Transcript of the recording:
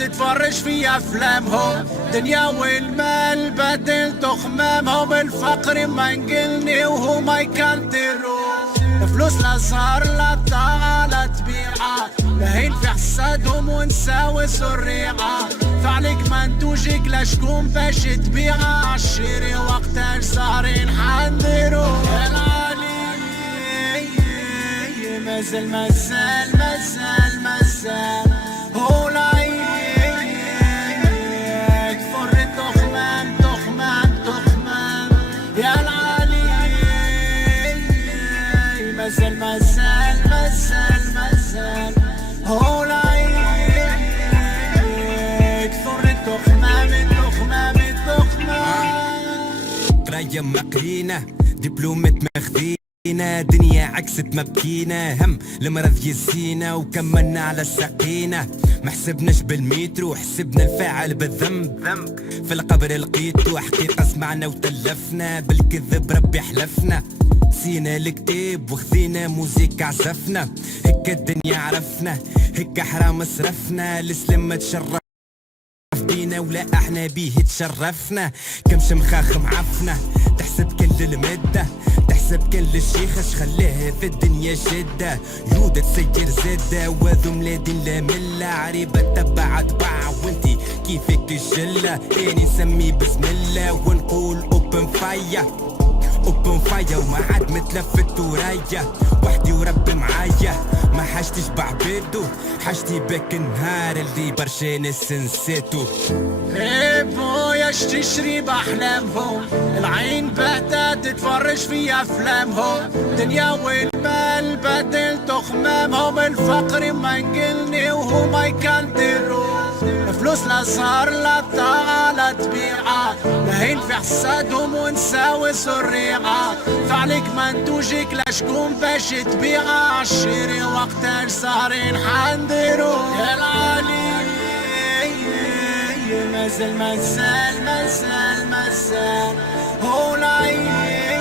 تتفرج في افلامهم، دنيا والمال بدل تخمامهم، الفقر ما نقلني وهما يكندروا، فلوس لا صار لا طاعة لا تبيعة، لاهين في حسادهم ونساوي سريعة، فعليك ما نتوجيك لشكون باش تبيعها، عالشيري وقتاش صارين حندروا يا العالي. مازال هو العيد كفر تخمام يا العالي. مازال هو العيد كفر التخمام. قراية مقرينة دبلومة مخذينة، دنيا عكست ما بكينا، هم المرض يزينا وكملنا على السقينة، ما حسبناش بالمترو حسبنا الفاعل بالذنب، في القبر لقيتو حقيقة سمعنا وتلفنا، بالكذب ربي حلفنا، نسينا الكتاب وخذينا موزيك عزفنا، هيك الدنيا عرفنا هيك حرام صرفنا، الاسلام ما تشرف بينا ولا احنا بيه تشرفنا، كم شمخاخ معفنة تحسب كل المدة، تحسب كل الشيخ اش خلاه في الدنيا جدة، يودة تسير زدة وذو ملادين لا ملة، عريبة تبع وانتي كيفك الجلة، اني نسمي بسم الله ونقول اوبن فايا وما عاد متلفت ورايا، وحدي وربي معايا، ما حاجتي شبع بيدو، حاجتي باك النهار اللي برشا ناس نسيتو. ايه بويا تشري باحلامهم، العين باهتة تتفرج في افلامهم، دنيا والمال بدل تخمامهم، الفقر ما نقلني وهما يكندروا، فلوس لا صار لا طاعة لا تبيعة، لاهين في حسادهم ونساوي سريعة، فعليك ما نتوجيك لشكون باش تبيعها، عالشيري وقتاش صارين حندروا يا العالي. مازال هو العيد